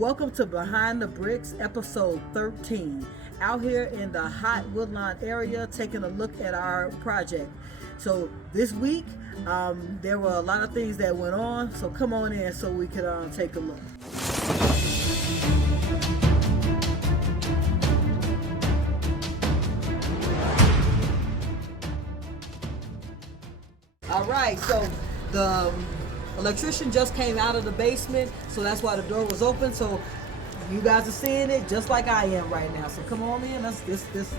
Welcome to Behind the Bricks, episode 13. Out here in the hot Woodlawn area, taking a look at our project. So this week, there were a lot of things that went on. So come on in so we can take a look. All right, so the electrician just came out of the basement, so that's why the door was open. So you guys are seeing it just like I am right now. So come on in, let's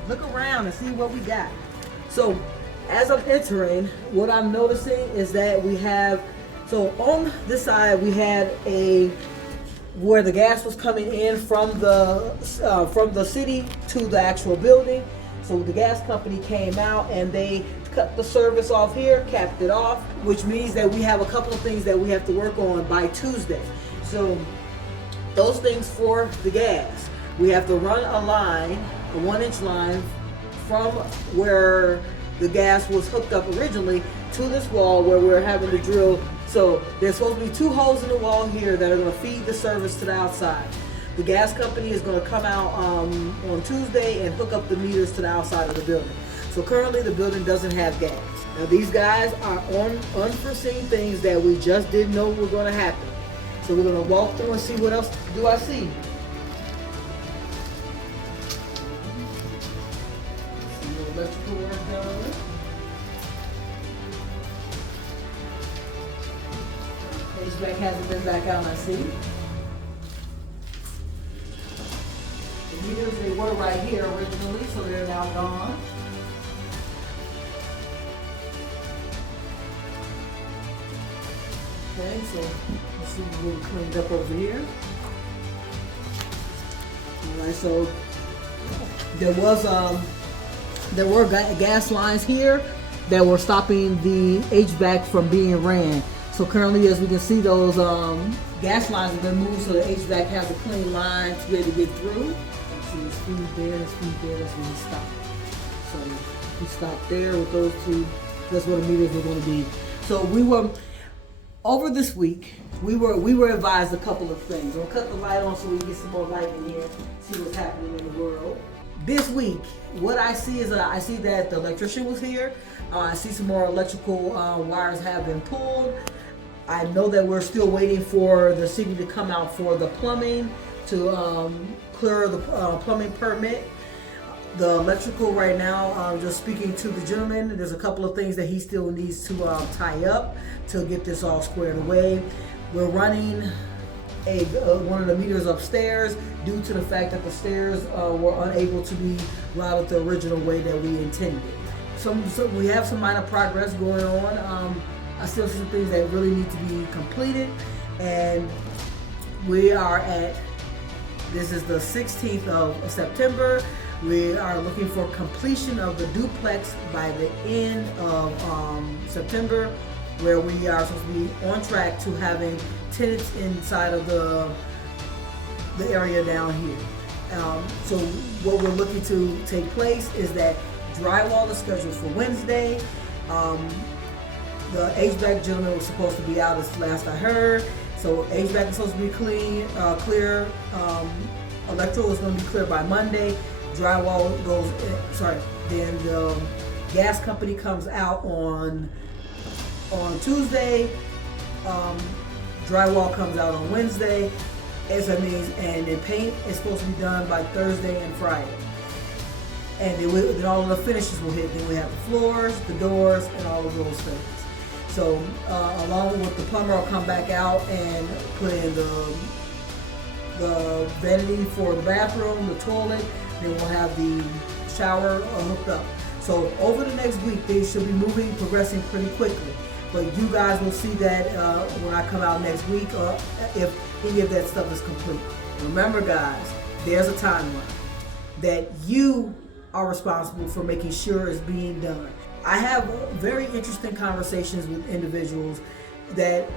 look around and see what we got. So as I'm entering, what I'm noticing is that we have, so on this side we had where the gas was coming in from the city to the actual building. So the gas company came out and they cut the service off here, capped it off, which means that we have a couple of things that we have to work on by Tuesday. So those things for the gas, we have to run a line, a 1-inch line from where the gas was hooked up originally to this wall where we're having to drill. So there's supposed to be 2 holes in the wall here that are going to feed the service to the outside. The gas company is going to come out on Tuesday and hook up the meters to the outside of the building. So currently the building doesn't have gas. Now these guys are on unforeseen things that we just didn't know were going to happen. So we're going to walk through and see what else do I see. See the electrical work done. HVAC hasn't been back out, I see. The meters, they were right here originally, so they're now gone. Okay, so let's see what we cleaned up over here. Alright, so there were gas lines here that were stopping the HVAC from being ran. So currently, as we can see, those gas lines have been moved so the HVAC has a clean line to be able to get through. See the speed there, that's where we stop. So we stopped there with those 2. That's where the meters were going to be. So we were over this week. We were advised a couple of things. We'll cut the light on so we can get some more light in here, see what's happening in the world. This week, what I see is I see that the electrician was here. I see some more electrical wires have been pulled. I know that we're still waiting for the city to come out for the plumbing to clear the plumbing permit. The electrical right now, just speaking to the gentleman, there's a couple of things that he still needs to tie up to get this all squared away. We're running one of the meters upstairs due to the fact that the stairs were unable to be routed the original way that we intended. So we have some minor progress going on. I still see some things that really need to be completed, and we are at, this is the 16th of September. We are looking for completion of the duplex by the end of September, where we are supposed to be on track to having tenants inside of the area down here. So what we're looking to take place is that drywall is scheduled for Wednesday. The HVAC gentleman was supposed to be out as last I heard. So HVAC is supposed to be clear. Electrical is going to be clear by Monday. Drywall goes in, then the gas company comes out on Tuesday. Drywall comes out on Wednesday. And then paint is supposed to be done by Thursday and Friday. And then all of the finishes will hit. Then we have the floors, the doors, and all of those things. So along with the plumber will come back out and put in the vanity for the bathroom, the toilet. Then we'll have the shower hooked up. So over the next week, they should be progressing pretty quickly. But you guys will see that when I come out next week, or if any of that stuff is complete. Remember, guys, there's a timeline that you are responsible for making sure it's being done. I have very interesting conversations with individuals that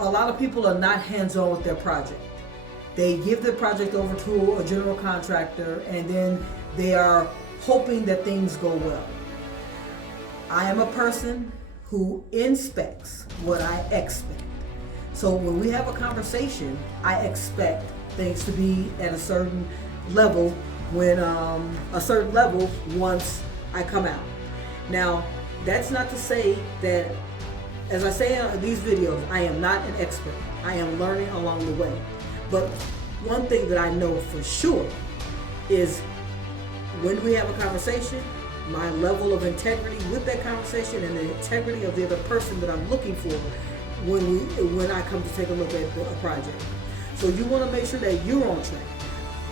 a lot of people are not hands-on with their project. They give the project over to a general contractor and then they are hoping that things go well. I am a person who inspects what I expect. So when we have a conversation, I expect things to be at a certain level when once I come out. Now, that's not to say that, as I say in these videos, I am not an expert. I am learning along the way. But one thing that I know for sure is when we have a conversation, my level of integrity with that conversation and the integrity of the other person that I'm looking for when I come to take a look at a project. So you want to make sure that you're on track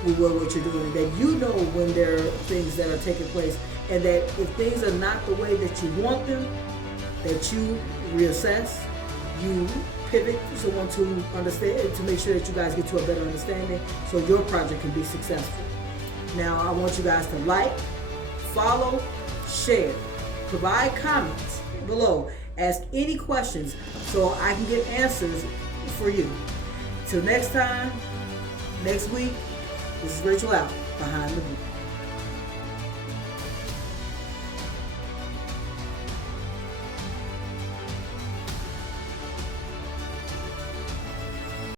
with what you're doing, that you know when there are things that are taking place, and that if things are not the way that you want them, that you reassess, you pivot someone to understand, to make sure that you guys get to a better understanding so your project can be successful. Now, I want you guys to like, follow, share, provide comments below, ask any questions so I can get answers for you. Till next time, next week, this is Rachel out, Behind the View.